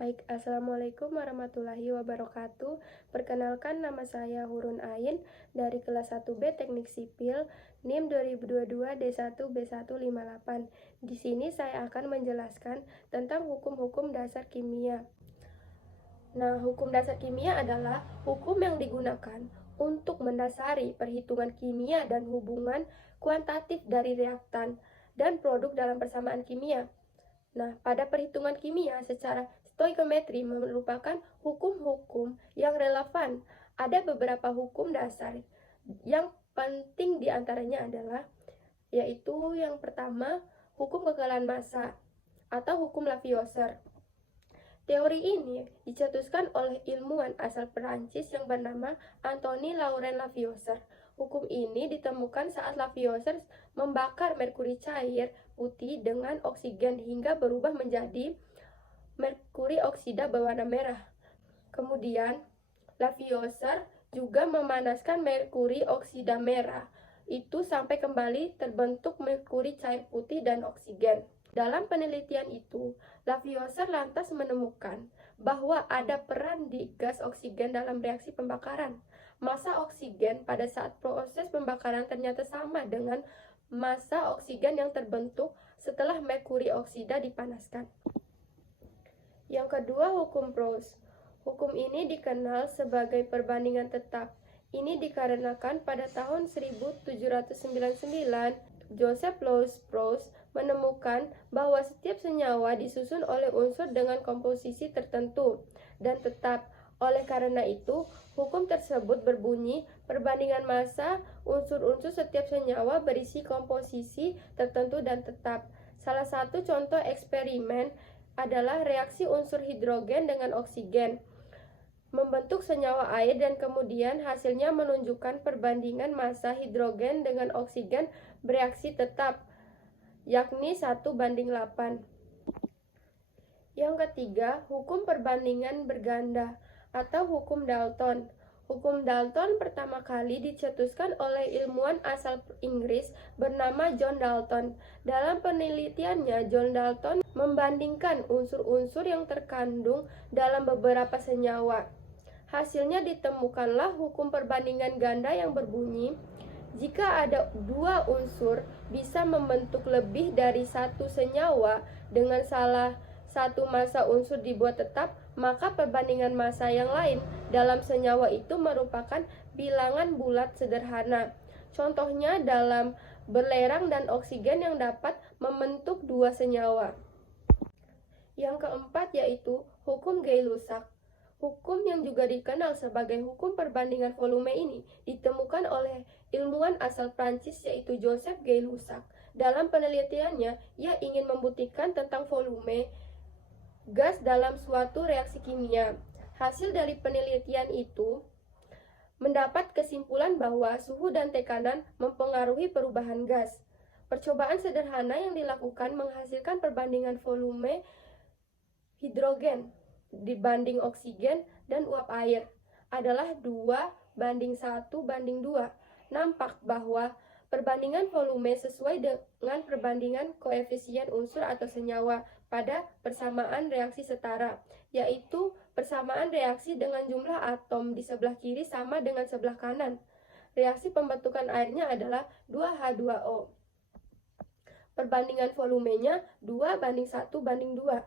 Baik, Assalamualaikum warahmatullahi wabarakatuh. Perkenalkan, nama saya Hurun Ain dari kelas 1B Teknik Sipil, NIM 2022 D1B158. Di sini saya akan menjelaskan tentang hukum-hukum dasar kimia. Nah, hukum dasar kimia adalah hukum yang digunakan untuk mendasari perhitungan kimia dan hubungan kuantitatif dari reaktan dan produk dalam persamaan kimia. Nah, pada perhitungan kimia secara stoikiometri merupakan hukum-hukum yang relevan. Ada beberapa hukum dasar yang penting diantaranya adalah, yaitu yang pertama, hukum kekalahan massa atau hukum Lavoisier. Teori ini dicetuskan oleh ilmuwan asal Perancis yang bernama Antoine Laurent Lavoisier. Hukum ini ditemukan saat Lavoisier membakar merkuri cair putih dengan oksigen hingga berubah menjadi merkuri oksida berwarna merah. Kemudian, Lavoisier juga memanaskan merkuri oksida merah itu sampai kembali terbentuk merkuri cair putih dan oksigen. Dalam penelitian itu, Lavoisier lantas menemukan bahwa ada peran di gas oksigen dalam reaksi pembakaran. Massa oksigen pada saat proses pembakaran ternyata sama dengan massa oksigen yang terbentuk setelah merkuri oksida dipanaskan. Yang kedua, hukum Proust. Hukum ini dikenal sebagai perbandingan tetap. Ini dikarenakan pada tahun 1799, Joseph Louis Proust menemukan bahwa setiap senyawa disusun oleh unsur dengan komposisi tertentu dan tetap. Oleh karena itu, hukum tersebut berbunyi perbandingan massa unsur-unsur setiap senyawa berisi komposisi tertentu dan tetap. Salah satu contoh eksperimen adalah reaksi unsur hidrogen dengan oksigen membentuk senyawa air dan kemudian hasilnya menunjukkan perbandingan massa hidrogen dengan oksigen bereaksi tetap, yakni 1:8. Yang ketiga, hukum perbandingan berganda atau hukum Dalton. Hukum Dalton pertama kali dicetuskan oleh ilmuwan asal Inggris bernama John Dalton. Dalam penelitiannya, John Dalton membandingkan unsur-unsur yang terkandung dalam beberapa senyawa. Hasilnya ditemukanlah hukum perbandingan ganda yang berbunyi, jika ada dua unsur bisa membentuk lebih dari satu senyawa dengan salah satu massa unsur dibuat tetap, maka perbandingan massa yang lain dalam senyawa itu merupakan bilangan bulat sederhana. Contohnya dalam belerang dan oksigen yang dapat membentuk dua senyawa. Yang keempat yaitu hukum Gay-Lussac. Hukum yang juga dikenal sebagai hukum perbandingan volume ini ditemukan oleh ilmuwan asal Prancis yaitu Joseph Gay-Lussac. Dalam penelitiannya, ia ingin membuktikan tentang volume gas dalam suatu reaksi kimia. Hasil dari penelitian itu mendapat kesimpulan bahwa suhu dan tekanan mempengaruhi perubahan gas. Percobaan sederhana yang dilakukan menghasilkan perbandingan volume hidrogen dibanding oksigen dan uap air adalah 2:1:2. Nampak bahwa perbandingan volume sesuai dengan perbandingan koefisien unsur atau senyawa pada persamaan reaksi setara, yaitu persamaan reaksi dengan jumlah atom di sebelah kiri sama dengan sebelah kanan. Reaksi pembentukan airnya adalah 2H2O. Perbandingan volumenya 2:1:2.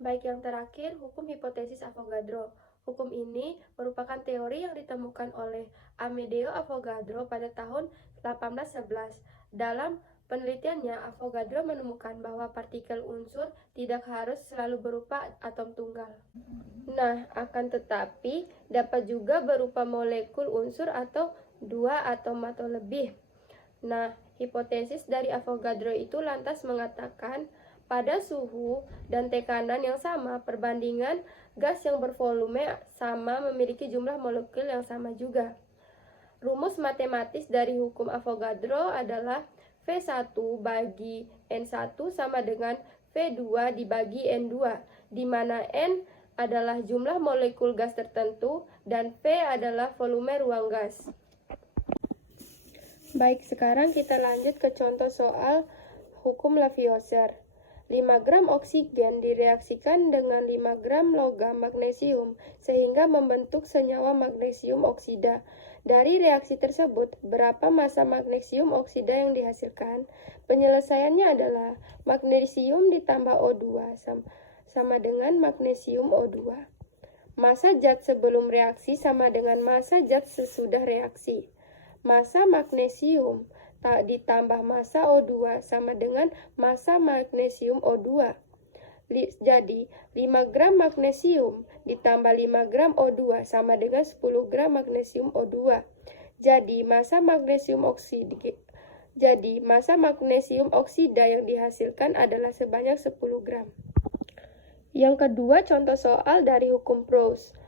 Baik, yang terakhir, hukum hipotesis Avogadro. Hukum ini merupakan teori yang ditemukan oleh Amedeo Avogadro pada tahun 1811. Dalam penelitiannya, Avogadro menemukan bahwa partikel unsur tidak harus selalu berupa atom tunggal. Nah, akan tetapi dapat juga berupa molekul unsur atau dua atom atau lebih. Nah, hipotesis dari Avogadro itu lantas mengatakan pada suhu dan tekanan yang sama, perbandingan gas yang bervolume sama memiliki jumlah molekul yang sama juga. Rumus matematis dari hukum Avogadro adalah V1 bagi N1 sama dengan V2 dibagi N2, di mana N adalah jumlah molekul gas tertentu dan V adalah volume ruang gas. Baik, sekarang kita lanjut ke contoh soal hukum Lavoisier. 5 gram oksigen direaksikan dengan 5 gram logam magnesium sehingga membentuk senyawa magnesium oksida. Dari reaksi tersebut, berapa massa magnesium oksida yang dihasilkan? Penyelesaiannya adalah magnesium ditambah O2 sama dengan magnesium O2. Massa zat sebelum reaksi sama dengan massa zat sesudah reaksi. Massa magnesium ditambah massa O2 sama dengan massa magnesium O2. Jadi, 5 gram magnesium ditambah 5 gram O2 sama dengan 10 gram magnesium O2. Jadi, massa magnesium oksida yang dihasilkan adalah sebanyak 10 gram. Yang kedua, contoh soal dari hukum Proust.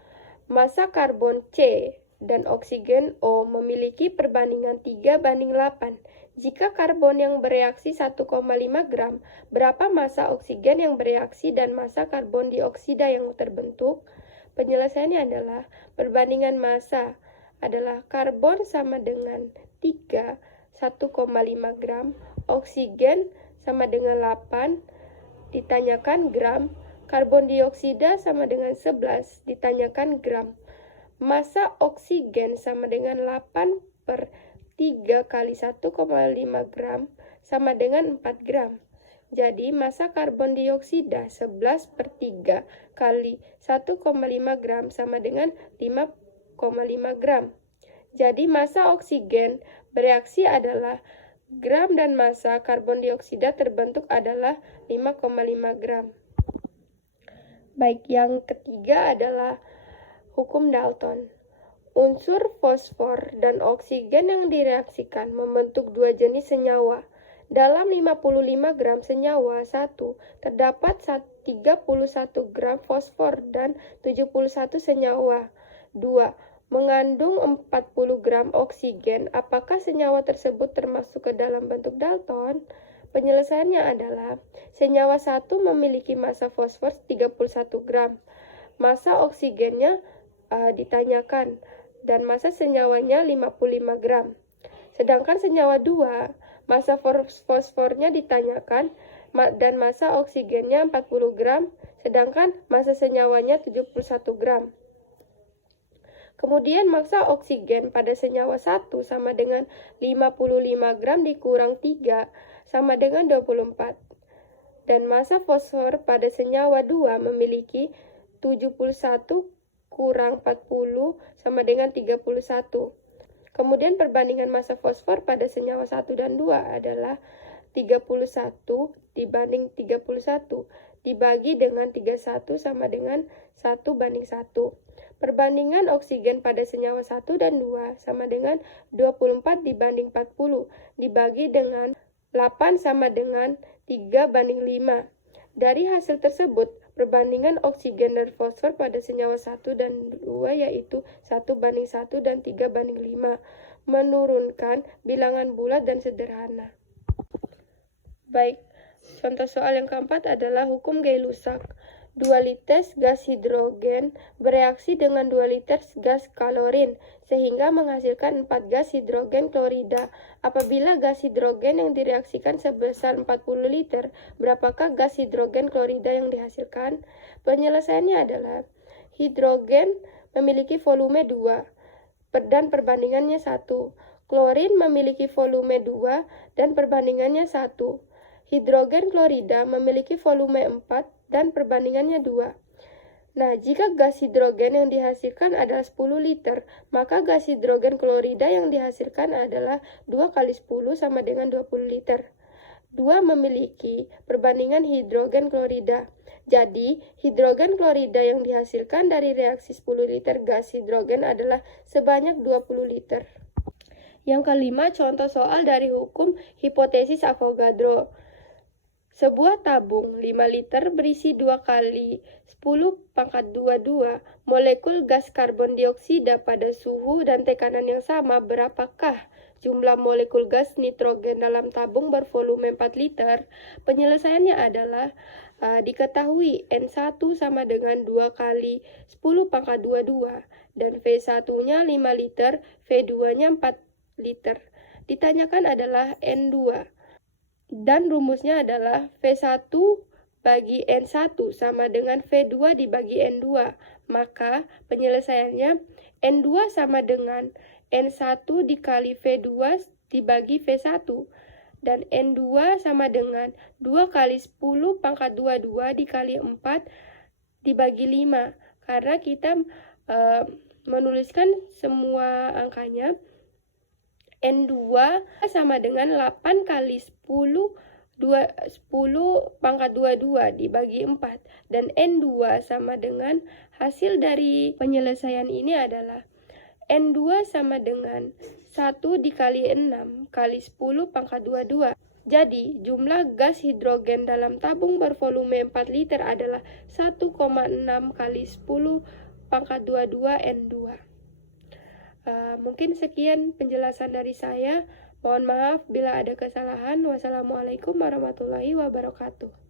Massa karbon C dan oksigen O memiliki perbandingan 3:8. Jika karbon yang bereaksi 1,5 gram, berapa massa oksigen yang bereaksi dan massa karbon dioksida yang terbentuk? Penyelesaiannya adalah perbandingan massa adalah karbon sama dengan 3, 1,5 gram, oksigen sama dengan 8, ditanyakan gram, karbon dioksida sama dengan 11, ditanyakan gram. Massa oksigen sama dengan 8/3 kali 1,5 gram sama dengan 4 gram. Jadi, massa karbon dioksida 11/3 kali 1,5 gram sama dengan 5,5 gram. Jadi, massa oksigen bereaksi adalah gram dan massa karbon dioksida terbentuk adalah 5,5 gram. Baik, yang ketiga adalah hukum Dalton. Unsur fosfor dan oksigen yang direaksikan membentuk dua jenis senyawa. Dalam 55 gram senyawa 1, terdapat 31 gram fosfor dan 71 senyawa 2, mengandung 40 gram oksigen. Apakah senyawa tersebut termasuk ke dalam bentuk Dalton? Penyelesaiannya adalah senyawa 1 memiliki massa fosfor 31 gram. Massa oksigennya ditanyakan dan massa senyawanya 55 gram. Sedangkan senyawa 2, massa fosfornya ditanyakan dan massa oksigennya 40 gram, sedangkan massa senyawanya 71 gram. Kemudian massa oksigen pada senyawa 1 sama dengan 55 gram dikurang 3 sama dengan 24. Dan massa fosfor pada senyawa 2 memiliki 71 kurang 40 sama dengan 31. Kemudian perbandingan massa fosfor pada senyawa 1 dan 2 adalah 31 dibanding 31 dibagi dengan 31 sama dengan 1:1. Perbandingan oksigen pada senyawa 1 dan 2 sama dengan 24 dibanding 40 dibagi dengan 8 sama dengan 3:5. Dari hasil tersebut, perbandingan oksigen dan fosfor pada senyawa 1 dan 2 yaitu 1:1 dan 3:5, menurunkan bilangan bulat dan sederhana. Baik, contoh soal yang keempat adalah hukum Gay-Lussac. Dualitas gas hidrogen bereaksi dengan dualitas gas klorin sehingga menghasilkan 4 gas hidrogen klorida. Apabila gas hidrogen yang direaksikan sebesar 40 liter, berapakah gas hidrogen klorida yang dihasilkan? Penyelesaiannya adalah hidrogen memiliki volume 2 dan perbandingannya 1. Klorin memiliki volume 2 dan perbandingannya 1. Hidrogen klorida memiliki volume 4 dan perbandingannya 2. Nah, jika gas hidrogen yang dihasilkan adalah 10 liter, maka gas hidrogen klorida yang dihasilkan adalah 2 kali 10 sama dengan 20 liter. 2 memiliki perbandingan hidrogen klorida. Jadi, hidrogen klorida yang dihasilkan dari reaksi 10 liter gas hidrogen adalah sebanyak 20 liter. Yang kelima, contoh soal dari hukum hipotesis Avogadro. Sebuah tabung 5 liter berisi 2 kali 10⁻²² molekul gas karbon dioksida pada suhu dan tekanan yang sama. Berapakah jumlah molekul gas nitrogen dalam tabung bervolume 4 liter? Penyelesaiannya adalah diketahui N1 sama dengan 2 kali 10⁻²² dan V1-nya 5 liter, V2-nya 4 liter. Ditanyakan adalah N2. Dan rumusnya adalah V1 bagi N1 sama dengan V2 dibagi N2. Maka penyelesaiannya N2 sama dengan N1 dikali V2 dibagi V1. Dan N2 sama dengan 2 kali 10 pangkat 22 dikali 4 dibagi 5. Karena kita menuliskan semua angkanya, N2 sama dengan 8 kali 10 pangkat 22 dibagi 4. Dan N2 sama dengan hasil dari penyelesaian ini adalah N2 sama dengan 1 dikali 6 kali 10 pangkat 22. Jadi, jumlah gas hidrogen dalam tabung bervolume 4 liter adalah 1,6 kali 10 pangkat 22 N2. Mungkin sekian penjelasan dari saya. Mohon maaf bila ada kesalahan. Wassalamualaikum warahmatullahi wabarakatuh.